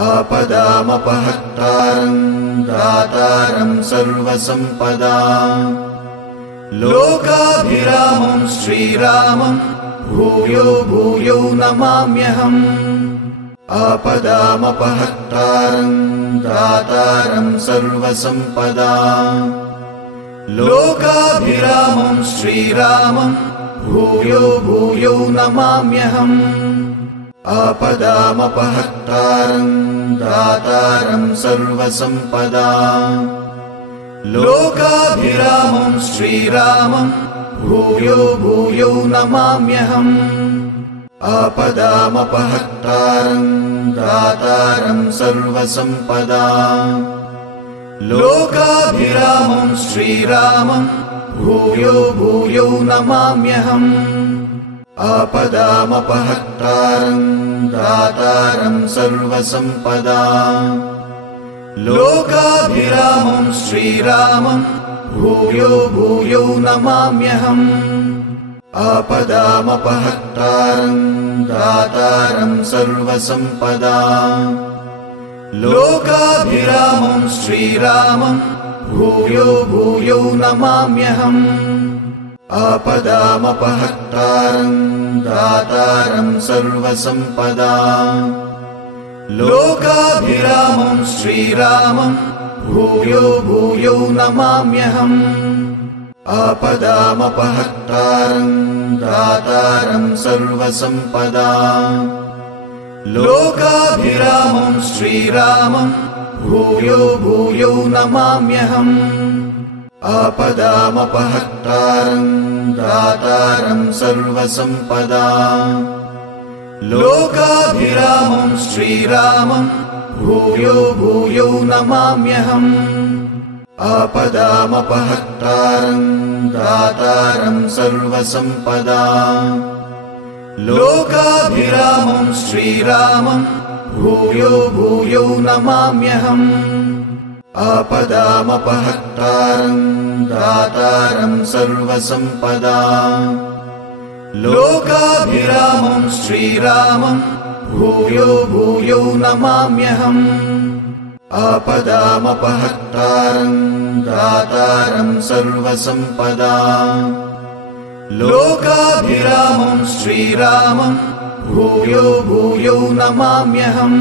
आपदामपहर्तारं दातारं सर्वसम्पदाम् लोकाभिरामं श्रीरामं भूयो भूयो नमाम्यहम् आपदामपहर्तारं दातारं सर्वसम्पदाम् लोकाभिरामं श्रीरामं भूयो भूयो नमाम्यहम् आपदामपहर्तारं दातारं सर्वसम्पदाम् लोकाभिरामं श्रीरामं भूयो भूयो नमाम्यहम् आपदामपहर्तारं दातारं सर्वसम्पदाम् लोकाभिरामं श्रीरामं भूयो भूयो नमाम्यहम् आपदामपहर्तारं दातारं सर्वसम्पदाम् लोकाभिरामं श्रीरामं भूयो भूयो नमाम्यहम् आपदामपहर्तारं दातारं सर्वसम्पदाम् लोकाभिरामं श्रीरामं भूयो भूयो नमाम्यहम् आपदामपहर्तारं दातारं सर्वसम्पदाम् लोकाभिरामं श्रीरामं भूयो भूयो नमाम्यहम् आपदामपहर्तारं दातारं सर्वसम्पदाम् लोकाभिरामं श्रीरामं भूयो भूयो नमाम्यहम् आपदामपहर्तारं दातारं सर्वसम्पदाम् लोकाभिरामं श्रीरामं भूयो भूयो नमाम्यहम् आपदामपहर्तारं दातारं सर्वसम्पदाम् लोकाभिरामं श्रीरामं भूयो भूयो नमाम्यहम् आपदामपहर्तारं दातारं सर्वसम्पदाम् लोकाभिरामं श्रीरामं भूयो भूयो नमाम्यहम् आपदामपहर्तारं दातारं सर्वसम्पदाम् लोकाभिरामं श्रीरामं भूयो भूयो नमाम्यहम्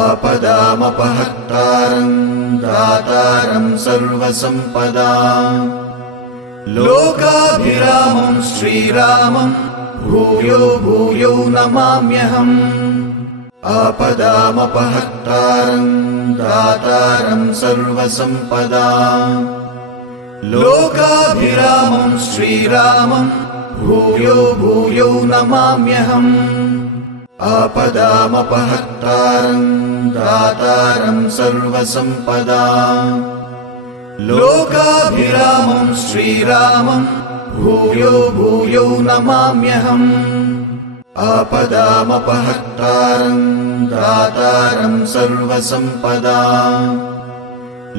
आपदामपहर्तारं दातारं सर्वसम्पदाम् लोकाभिरामं श्रीरामं भूयो भूयो नमाम्यहम् आपदामपहर्तारं दातारं सर्वसम्पदाम् लोकाभिरामं श्रीरामं भूयो भूयो नमाम्यहम् आपदामपहर्तारं दातारं सर्वसम्पदाम् लोकाभिरामं श्रीरामं भूयो भूयो नमाम्यहम् आपदामपहर्तारं दातारं सर्वसम्पदाम्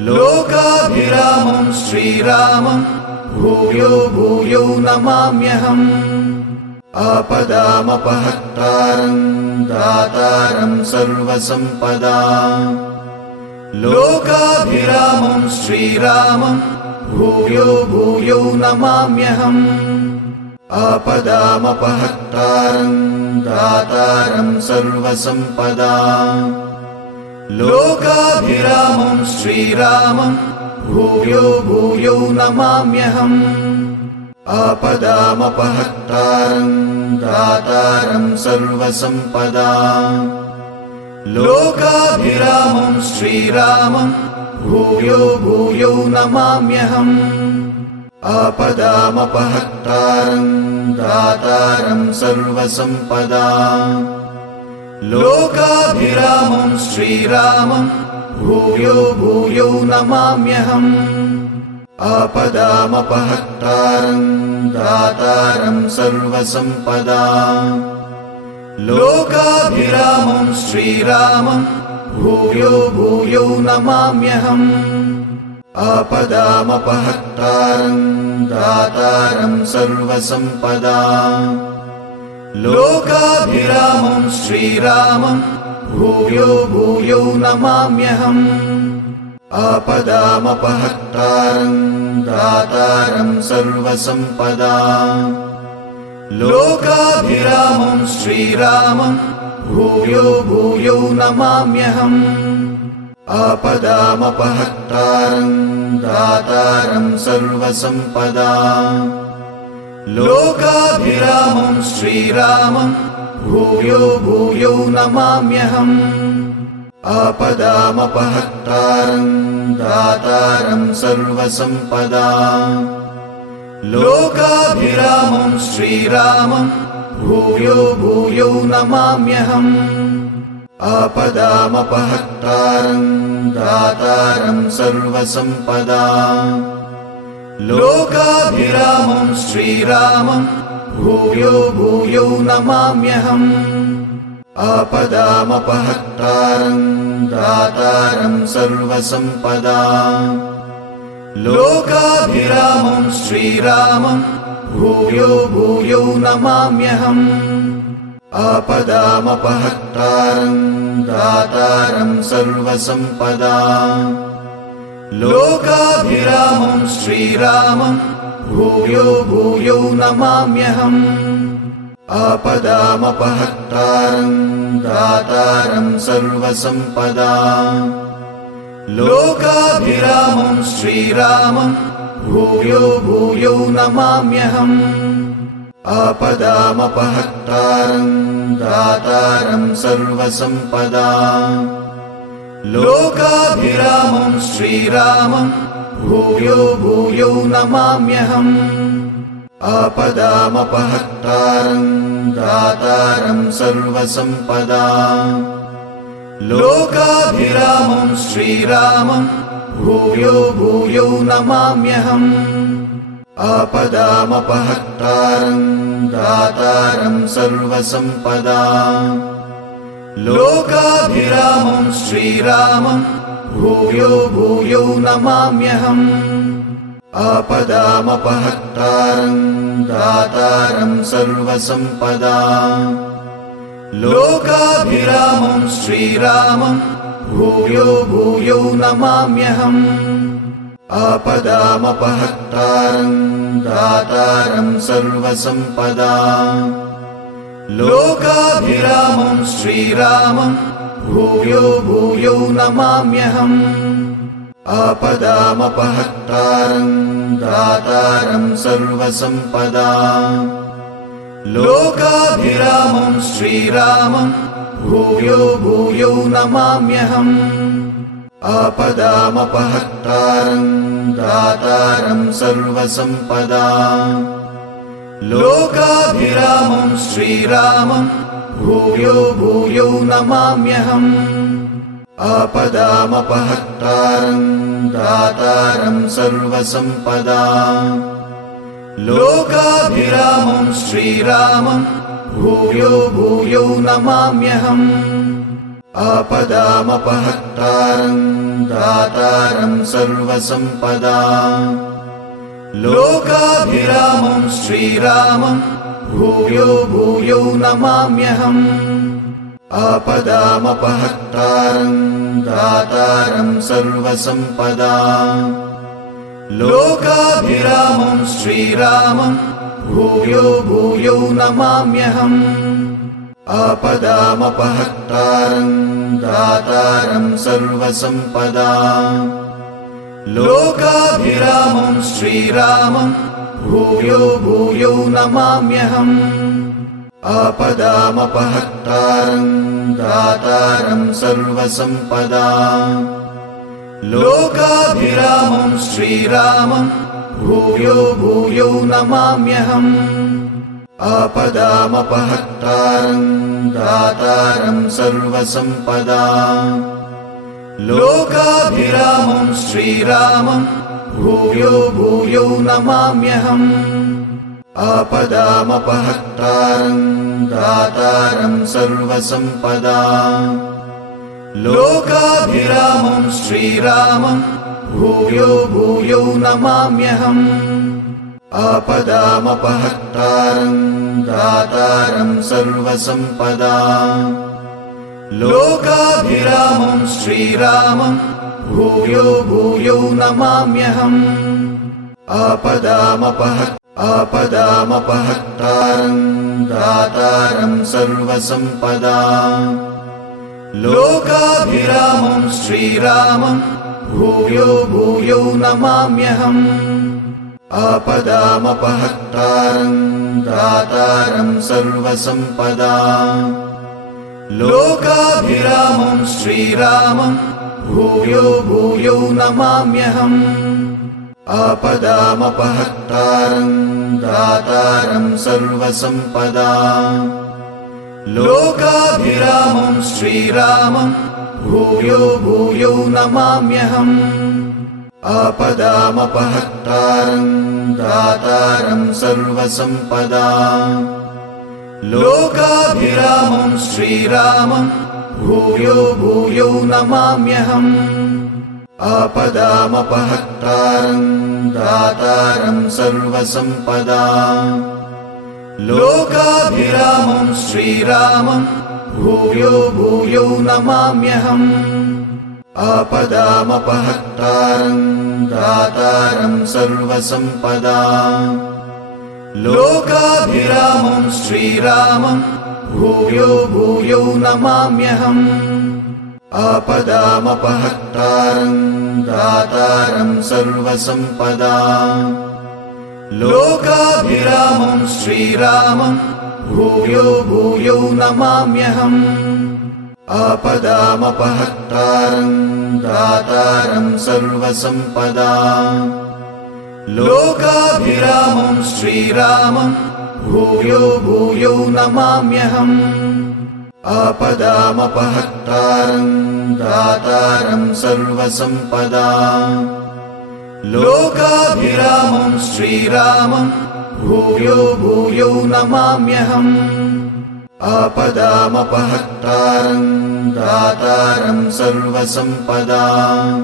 लोकाभिरामं श्रीरामं भूयो भूयो नमाम्यहम् आपदामपहर्तारं दातारं सर्वसम्पदाम् लोकाभिरामं श्रीरामं भूयो भूयो नमाम्यहम् आपदामपहर्तारं दातारं सर्वसम्पदाम् लोकाभिरामं श्रीरामं भूयो भूयो नमाम्यहम् आपदामपहर्तारं दातारं सर्वसम्पदाम् लोकाभिरामं श्रीरामं भूयो भूयो नमाम्यहम् आपदामपहर्तारं दातारं सर्वसम्पदाम् लोकाभिरामं श्रीरामं भूयो भूयो नमाम्यहम् आपदामपहर्तारं दातारं सर्वसम्पदाम् लोकाभिरामं श्रीरामं भूयो भूयो नमाम्यहम् आपदामपहर्तारं दातारं सर्वसम्पदाम् लोकाभिरामं श्रीरामं भूयो भूयो नमाम्यहम् आपदामपहर्तारं दातारं सर्वसम्पदाम् लोकाभिरामं श्रीरामं भूयो भूयो नमाम्यहम् आपदामपहर्तारं दातारं सर्वसम्पदाम् लोकाभिरामं श्रीरामं भूयो भूयो नमाम्यहम् आपदामपहर्तारं दातारं सर्वसम्पदाम् लोकाभिरामं श्रीरामं भूयो भूयो नमाम्यहम् आपदामपहर्तारं दातारं सर्वसम्पदाम् लोकाभिरामं श्रीरामं भूयो भूयो नमाम्यहम् आपदामपहर्तारं दातारं सर्वसम्पदाम् लोकाभिरामं श्रीरामं भूयो भूयो नमाम्यहम् आपदामपहर्तारं दातारं सर्वसम्पदाम् लोकाभिरामं श्रीरामं भूयो भूयो नमाम्यहम् आपदामपहर्तारं दातारं सर्वसम्पदाम् लोकाभिरामं श्रीरामं भूयो भूयो नमाम्यहम् आपदामपहर्तारं दातारं सर्वसम्पदाम् लोकाभिरामं श्रीरामं भूयो भूयो नमाम्यहम् आपदामपहर्तारं दातारं सर्वसम्पदाम् लोकाभिरामं श्रीरामं भूयो भूयो नमाम्यहम् आपदामपहर्तारं दातारं सर्वसम्पदाम् लोकाभिरामं श्रीरामं भूयो भूयो नमाम्यहम् आपदामपहर्तारं दातारं सर्वसम्पदाम् लोकाभिरामं श्रीरामं भूयो भूयो नमाम्यहम् आपदामपहर्तारं दातारं सर्वसम्पदाम् लोकाभिरामं श्रीरामं भूयो भूयो नमाम्यहम् आपदामपहर्तारं दातारं सर्वसम्पदाम् लोकाभिरामं श्रीरामं भूयो भूयो नमाम्यहम् आपदामपहर्तारं दातारं सर्वसम्पदाम् लोकाभिरामं श्रीरामं भूयो भूयो नमाम्यहम् आपदामपहर्तारं दातारं सर्वसम्पदाम् लोकाभिरामं श्रीरामं भूयो भूयो नमाम्यहम् आपदामपहर्तारं दातारं सर्वसम्पदाम् लोकाभिरामं श्रीरामं भूयो भूयो नमाम्यहम् आपदामपहर्तारं दातारं सर्वसम्पदाम् लोकाभिरामं श्रीरामं भूयो भूयो नमाम्यहम् आपदामपहर्तारं दातारं सर्वसम्पदाम् लोकाभिरामं श्रीरामं भूयो भूयो नमाम्यहम् आपदामपहर्तारं दातारं सर्वसम्पदाम् लोकाभिरामं श्रीरामं भूयो भूयो नमाम्यहम् आपदामपहर्तारं दातारं सर्वसम्पदाम् लोकाभिरामं श्रीरामं भूयो भूयो नमाम्यहम् आपदामपहर्तारं दातारं सर्वसम्पदाम् लोकाभिरामं श्रीरामं भूयो भूयो नमाम्यहम् आपदामपहर्तारं दातारं सर्वसम्पदाम् लोकाभिरामं श्रीरामं भूयो भूयो नमाम्यहम्। आपदामपहर्तारं दातारं सर्वसम्पदां। लोकाभिरामं श्रीरामं भूयो भूयो नमाम्यहम्। आपदामपहर्तारं दातारं सर्वसम्पदां। लोकाभिरामं श्रीरामं भूयो भूयो नमाम्यहम्। आपदामपहर्तारं दातारं सर्वसम्पदां। लोकाभिरामं श्रीरामं भूयो भूयो नमाम्यहम्। आपदामपहर्तारं दातारं सर्वसम्पदां। लोकाभिरामं श्रीरामं भूयो भूयो नमाम्यहम्। आपदामपहर्तारं दातारं सर्वसम्पदां। लोकाभिरामं श्रीरामं भूयो भूयो नमाम्यहम्। आपदामपहर्तारं दातारं सर्वसम्पदां। लोकाभिरामं श्रीरामं भूयो भूयो नमाम्यहम्। आपदामपहर्तारं दातारं सर्वसम्पदां। लोकाभिरामं श्रीरामं भूयो भूयो नमाम्यहम्। आपदामपहर्तारं दातारं सर्वसम्पदां। लोकाभिरामं श्रीरामं भूयो भूयो नमाम्यहम्। आपदामपहर्तारं दातारं सर्वसम्पदां। लोकाभिरामं श्रीरामं भूयो भूयो नमाम्यहम्। आपदामपहर्तारं दातारं सर्वसम्पदां।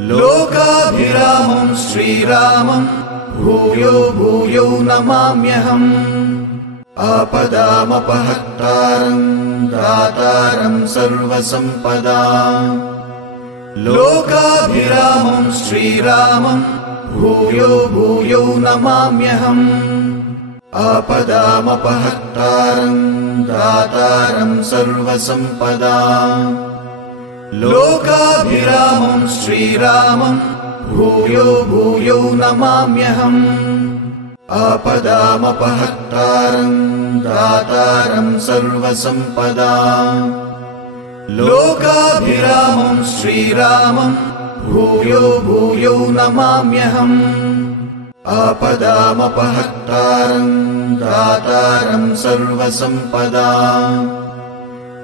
लोकाभिरामं श्रीरामं भूयो भूयो नमाम्यहम्। आपदामपहर्तारं दातारं सर्वसम्पदां। लोकाभिरामं श्रीरामं भूयो भूयो नमाम्यहम्। आपदामपहर्तारं दातारं सर्वसम्पदां। लोकाभिरामं श्रीरामं भूयो भूयो नमाम्यहम्। आपदामपहर्तारं दातारं सर्वसम्पदां। लोकाभिरामं श्रीरामं भूयो भूयो नमाम्यहम्। आपदामपहर्तारं दातारं सर्वसम्पदां।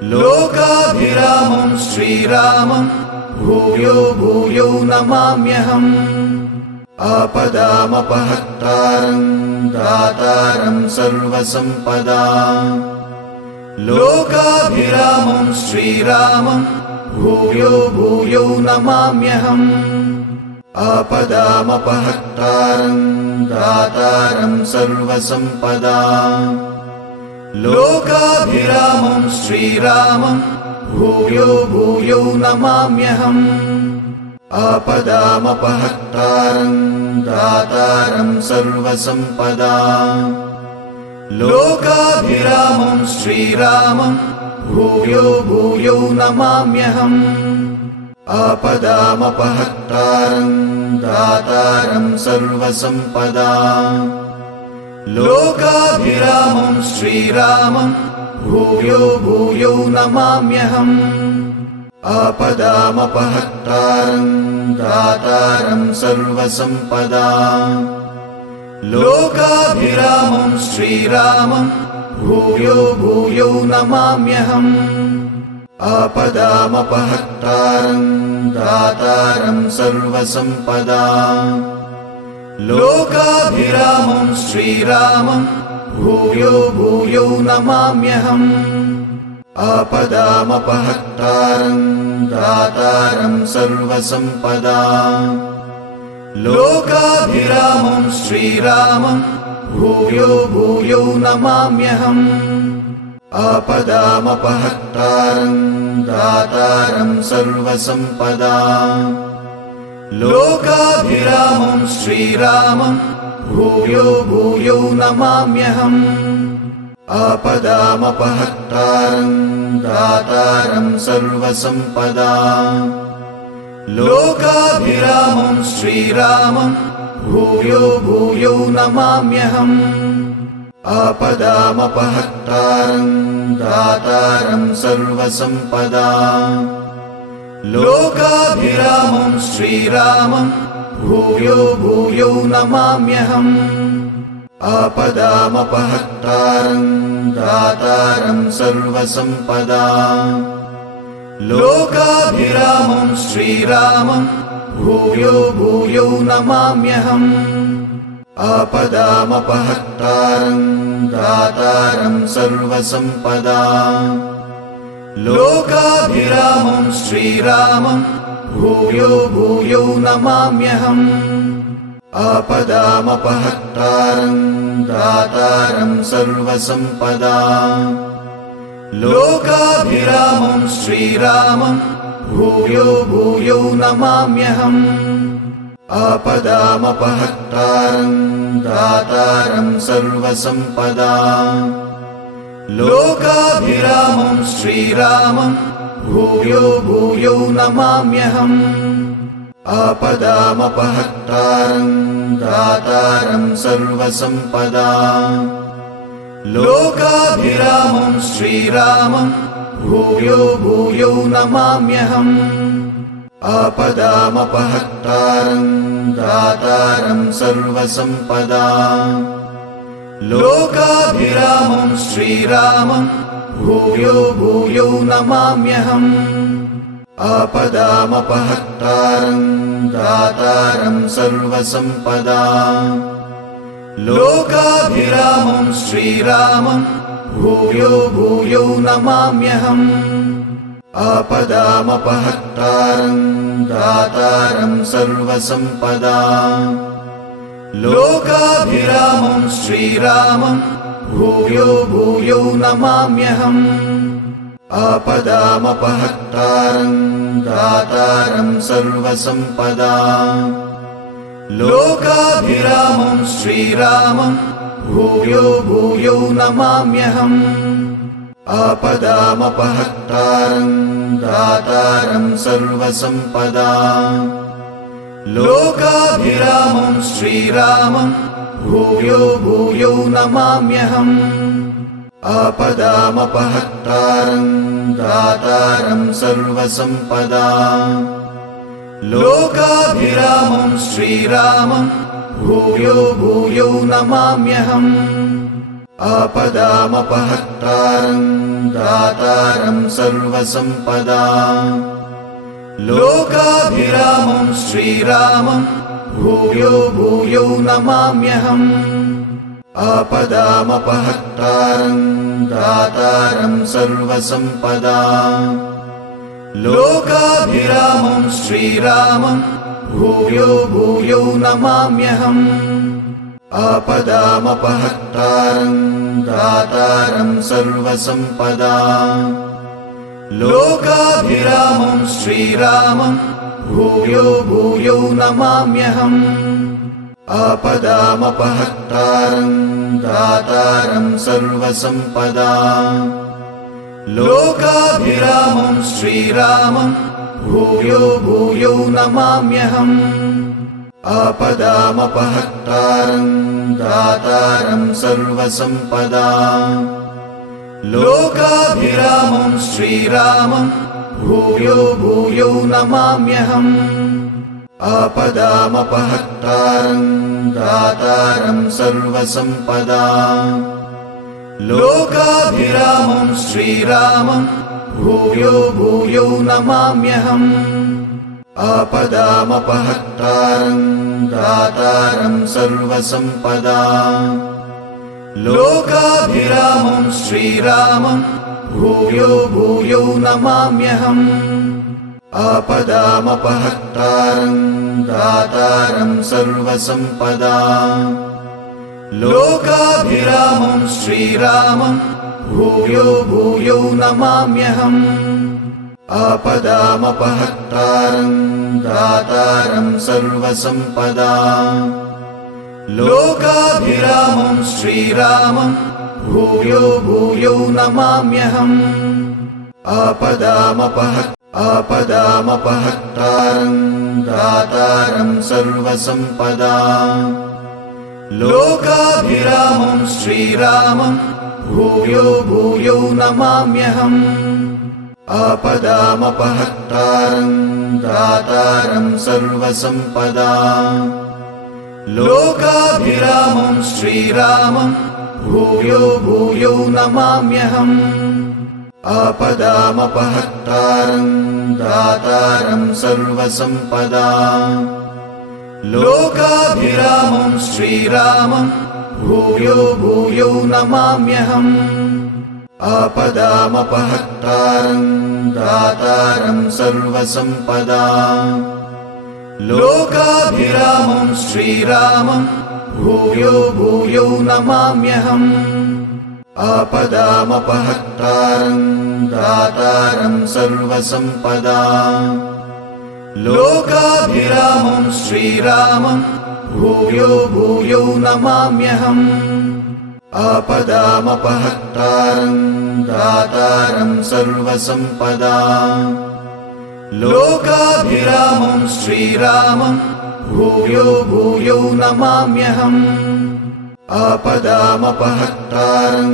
लोकाभिरामं श्रीरामं भूयो भूयो नमाम्यहम्। आपदामपहर्तारं दातारं सर्वसम्पदां। लोकाभिरामं श्रीरामं भूयो भूयो नमाम्यहम्। आपदामपहर्तारं दातारं सर्वसम्पदां। लोकाभिरामं श्रीरामं भूयो भूयो नमाम्यहम्। आपदामपहर्तारं दातारं सर्वसम्पदां। लोकाभिरामं श्रीरामं भूयो भूयो नमाम्यहम्। आपदामपहर्तारं दातारं सर्वसम्पदां। लोकाभिरामं श्रीरामं भूयो भूयो नमाम्यहम्। आपदामपहर्तारं दातारं सर्वसम्पदां। लोकाभिरामं श्रीरामं भूयो भूयो नमाम्यहम्। आपदामपहर्तारं दातारं सर्वसम्पदां। लोकाभिरामं श्रीरामं भूयो भूयो नमाम्यहम्। आपदामपहर्तारं दातारं सर्वसम्पदां। लोकाभिरामं श्रीरामं भूयो भूयो नमाम्यहम्। आपदामपहर्तारं दातारं सर्वसम्पदाम् लोकाभिरामं श्रीरामं भूयो भूयो नमाम्यहम् आपदामपहर्तारं दातारं सर्वसम्पदाम् लोकाभिरामं श्रीरामं भूयो भूयो नमाम्यहम् आपदामपहर्तारं दातारं सर्वसम्पदाम् लोकाभिरामं श्रीरामं भूयो भूयो नमाम्यहम् आपदामपहर्तारं दातारं सर्वसम्पदाम् लोकाभिरामं श्रीरामं भूयो भूयो नमाम्यहम् आपदामपहर्तारं दातारं सर्वसम्पदाम् लोकाभिरामं श्रीरामं भूयो भूयो नमाम्यहम् आपदामपहर्तारं दातारं सर्वसम्पदाम् लोकाभिरामं श्रीरामं भूयो भूयो नमाम्यहम् आपदामपहर्तारं दातारं सर्वसम्पदाम् लोकाभिरामं श्रीरामं भूयो भूयो नमाम्यहम् आपदामपहर्तारं दातारं सर्वसम्पदाम् लोकाभिरामं श्रीरामं भूयो भूयो नमाम्यहम् आपदामपहर्तारं दातारं सर्वसम्पदाम् लोकाभिरामं श्रीरामं भूयो भूयो नमाम्यहम् आपदामपहर्तारं दातारं सर्वसम्पदाम् लोकाभिरामं श्रीरामं भूयो भूयो नमाम्यहम् आपदामपहर्तारं दातारं सर्वसम्पदाम् लोकाभिरामं श्रीरामं भूयो भूयो नमाम्यहम् आपदामपहर्तारं दातारं सर्वसम्पदाम् लोकाभिरामं श्रीरामं भूयो भूयो नमाम्यहम् आपदामपहर्तारं दातारं सर्वसम्पदाम् लोकाभिरामं श्रीरामं भूयो भूयो नमाम्यहम् आपदामपहर्तारं दातारं सर्वसम्पदाम् लोकाभिरामं श्रीरामं भूयो भूयो नमाम्यहम् आपदामपहर्तारं दातारं सर्वसम्पदाम् लोकाभिरामं श्रीरामं भूयो भूयो नमाम्यहम् आपदामपहर्तारं दातारं सर्वसम्पदाम् लोकाभिरामं श्रीरामं भूयो भूयो नमाम्यहम् आपदामपहर्तारं दातारं सर्वसम्पदाम् लोकाभिरामं श्रीरामं भूयो भूयो नमाम्यहम् आपदामपहर्तारं दातारं सर्वसम्पदाम् लोकाभिरामं श्रीरामं भूयो भूयो नमाम्यहम् आपदामपहर्तारं दातारं सर्वसम्पदाम् लोकाभिरामं श्रीरामं भूयो भूयो नमाम्यहम् आपदामपहर्तारं दातारं सर्वसम्पदाम् लोकाभिरामं श्रीरामं भूयो भूयो नमाम्यहम् आपदामपहर्तारं दातारं सर्वसम्पदाम् लोकाभिरामं श्रीरामं भूयो भूयो नमाम्यहम् आपदामपहर्तारं दातारं सर्वसम्पदाम् लोकाभिरामं श्रीरामं भूयो भूयो नमाम्यहम् आपदामपहर्तारं दातारं सर्वसम्पदाम् लोकाभिरामं श्रीरामं भूयो भूयो नमाम्यहम् आपदामपहर्तारं दातारं सर्वसम्पदाम् लोकाभिरामं श्रीरामं भूयो भूयो नमाम्यहम् आपदामपहर्तारं दातारं सर्वसम्पदाम् लोकाभिरामं श्रीरामं भूयो भूयो नमाम्यहम् आपदामपहर्तारं दातारं सर्वसम्पदाम् लोकाभिरामं श्रीरामं भूयो भूयो नमाम्यहम् आपदामपहर्तारं दातारं सर्वसम्पदाम् लोकाभिरामं श्रीरामं भूयो भूयो नमाम्यहम् आपदामपहर्तारं दातारं सर्वसम्पदाम् लोकाभिरामं श्रीरामं भूयो भूयो नमाम्यहम् आपदामपहर्तारं दातारं सर्वसम्पदाम् लोकाभिरामं श्रीरामं भूयो भूयो नमाम्यहम् आपदामपहर्तारं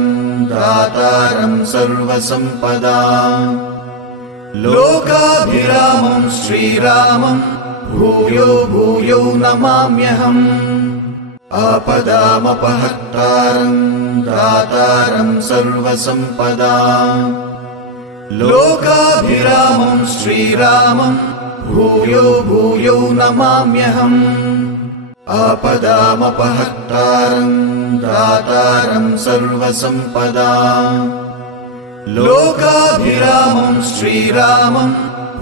दातारं सर्वसम्पदाम् लोकाभिरामं श्रीरामं भूयो भूयो नमाम्यहम् आपदामपहर्तारं दातारं सर्वसम्पदाम् लोकाभिरामं श्रीरामं भूयो भूयो नमाम्यहम् आपदामपहर्तारं दातारं सर्वसम्पदाम् लोकाभिरामं श्रीरामं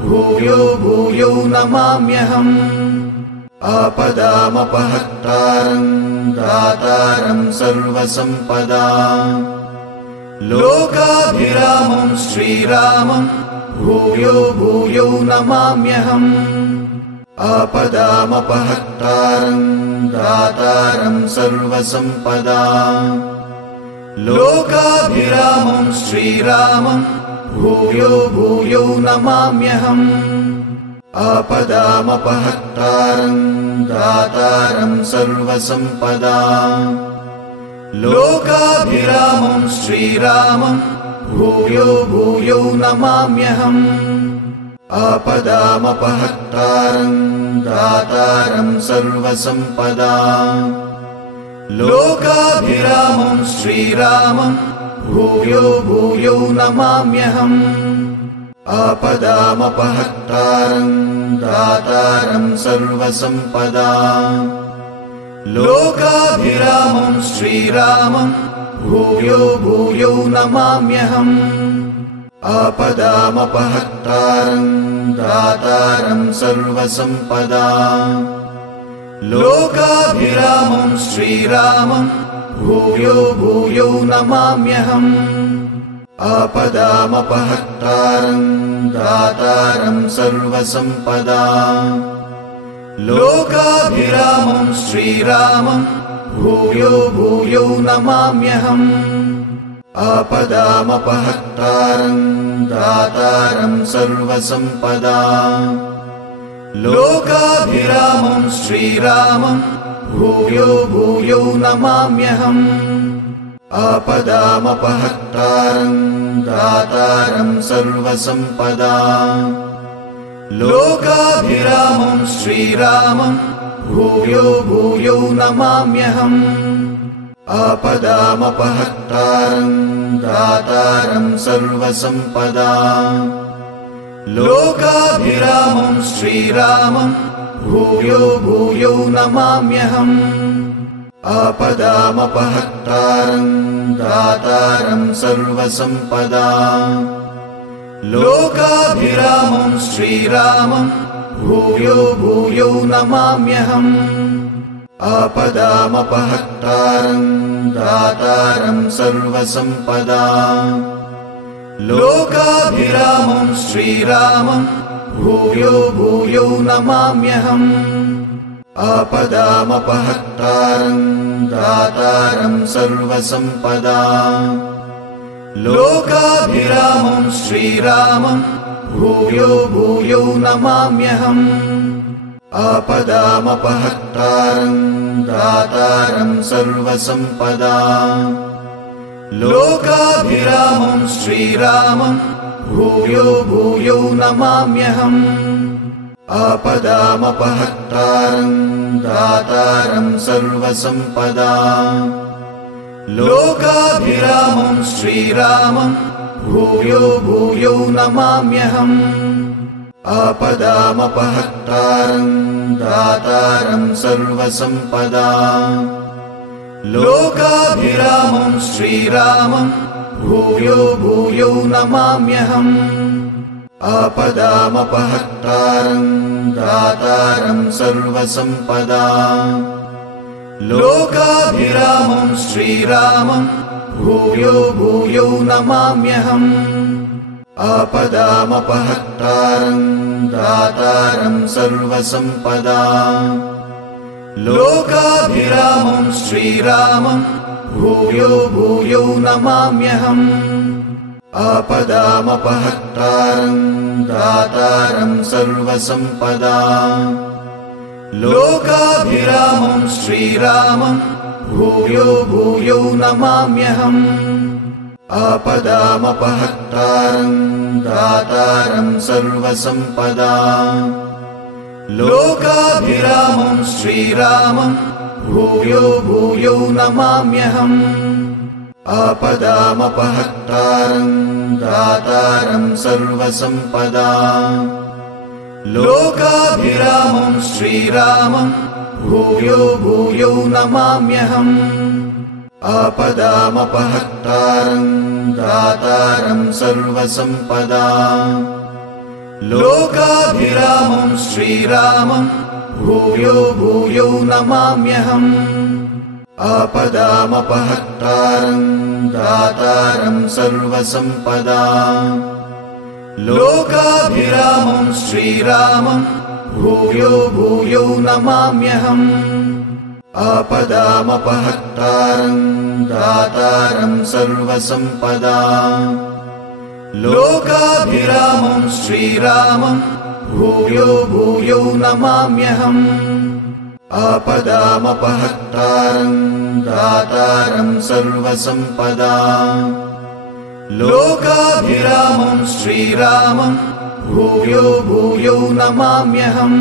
भूयो भूयो नमाम्यहम् आपदामपहर्तारं दातारं सर्वसम्पदाम् लोकाभिरामं श्रीरामं भूयो भूयो नमाम्यहम् आपदामपहर्तारं दातारं सर्वसम्पदाम् लोकाभिरामं श्रीरामं भूयो भूयो नमाम्यहम् आपदामपहर्तारं दातारं सर्वसम्पदाम् लोकाभिरामं श्रीरामं भूयो भूयो नमाम्यहम् आपदामपहर्तारं दातारं सर्वसम्पदाम् लोकाभिरामं श्रीरामं भूयो भूयो नमाम्यहम् आपदामपहर्तारं दातारं सर्वसम्पदाम् लोकाभिरामं श्रीरामं भूयो भूयो नमाम्यहम् आपदामपहर्तारं दातारं सर्वसम्पदाम् लोकाभिरामं श्रीरामं भूयो भूयो नमाम्यहम् आपदामपहर्तारं दातारं सर्वसम्पदाम् लोकाभिरामं श्रीरामं भूयो भूयो नमाम्यहम् आपदामपहर्तारं दातारं सर्वसम्पदाम् लोकाभिरामं श्रीरामं भूयो भूयो नमाम्यहम् आपदामपहर्तारं दातारं सर्वसम्पदाम् लोकाभिरामं श्रीरामं भूयो भूयो नमाम्यहम् आपदामपहर्तारं दातारं सर्वसम्पदाम् लोकाभिरामं श्रीरामं भूयो भूयो नमाम्यहम् आपदामपहर्तारं दातारं सर्वसम्पदाम् लोकाभिरामं श्रीरामं भूयो भूयो नमाम्यहम् आपदामपहर्तारं दातारं सर्वसम्पदाम् लोकाभिरामं श्रीरामं भूयो भूयो नमाम्यहम् आपदामपहर्तारं दातारं सर्वसम्पदाम् लोकाभिरामं श्रीरामं भूयो भूयो नमाम्यहम् आपदामपहर्तारं दातारं सर्वसम्पदाम् लोकाभिरामं श्रीरामं भूयो भूयो नमाम्यहम् आपदामपहर्तारं दातारं सर्वसम्पदाम् लोकाभिरामं श्रीरामं भूयो भूयो नमाम्यहम् आपदामपहर्तारं दातारं सर्वसम्पदाम् लोकाभिरामं श्रीरामं भूयो भूयो नमाम्यहम् आपदामपहर्तारं दातारं सर्वसम्पदाम् लोकाभिरामं श्रीरामं भूयो भूयो नमाम्यहम् आपदामपहर्तारं दातारं सर्वसम्पदाम् लोकाभिरामं श्रीरामं भूयो भूयो नमाम्यहम् आपदामपहर्तारं दातारं सर्वसम्पदाम् लोकाभिरामं श्रीरामं भूयो भूयो नमाम्यहम् आपदामपहर्तारं दातारं सर्वसम्पदाम् लोकाभिरामं श्रीरामं भूयो भूयो नमाम्यहम् आपदामपहर्तारं दातारं सर्वसम्पदाम् लोकाभिरामं श्रीरामं भूयो भूयो नमाम्यहम् आपदामपहर्तारं दातारं सर्वसम्पदाम् लोकाभिरामं श्रीरामं भूयो भूयो नमाम्यहम् आपदामपहर्तारं दातारं सर्वसम्पदाम् लोकाभिरामं श्रीरामं भूयो भूयो नमाम्यहम् आपदामपहर्तारं दातारं सर्वसम्पदाम् लोकाभिरामं श्रीरामं भूयो भूयो नमाम्यहम् आपदामपहर्तारं दातारं सर्वसम्पदाम् लोकाभिरामं श्रीरामं भूयो भूयो नमाम्यहम्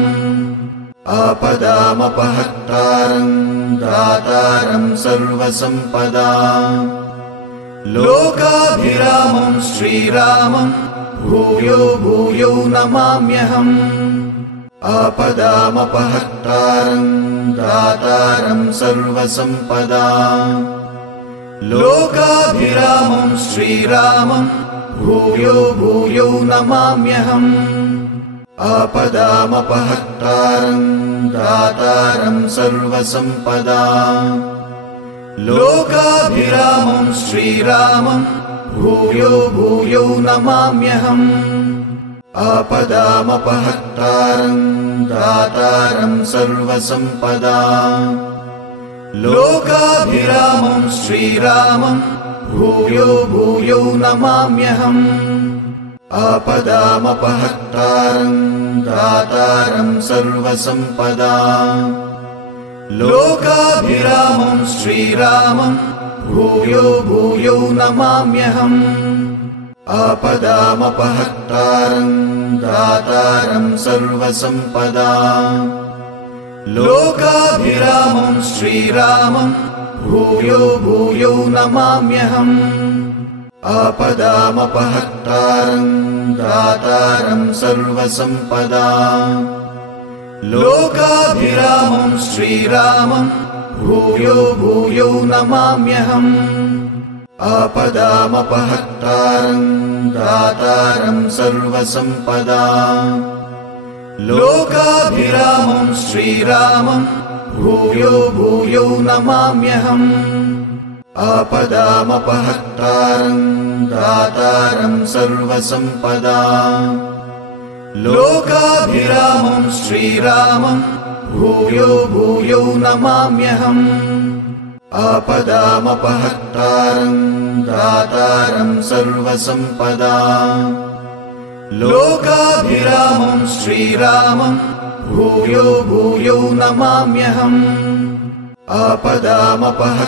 आपदामपहर्तारं दातारं सर्वसम्पदाम् लोकाभिरामं श्रीरामं भूयो भूयो नमाम्यहम् आपदामपहर्तारं दातारं सर्वसम्पदाम् लोकाभिरामं श्रीरामं भूयो भूयो नमाम्यहम् आपदामपहर्तारं दातारं सर्वसम्पदाम् लोकाभिरामं श्रीरामं भूयो भूयो नमाम्यहम् आपदामपहर्तारं दातारं सर्वसम्पदाम् लोकाभिरामं श्रीरामं भूयो भूयो नमाम्यहम् आपदामपहर्तारं दातारं सर्वसम्पदाम् लोकाभिरामं श्रीरामं भूयो भूयो नमाम्यहम् आपदामपहर्तारं दातारं सर्वसम्पदाम् लोकाभिरामं श्रीरामं भूयो भूयो नमाम्यहम् आपदामपहर्तारं दातारं सर्वसम्पदाम् लोकाभिरामं श्रीरामं भूयो भूयो नमाम्यहम् आपदामपहर्तारं दातारं सर्वसम्पदाम् लोकाभिरामं श्रीरामं भूयो भूयो नमाम्यहम् आपदामपहर्तारम् दातारम् सर्वसम्पदाम् लोकाभिरामम् श्रीरामम् भूयो भूयो नमाम्यहम् आपदामपहर्तारम् दातारम् सर्वसम्पदाम् लोकाभिरामम् श्रीरामम् भूयो भूयो नमाम्यहम् आपदामपहर्तारम्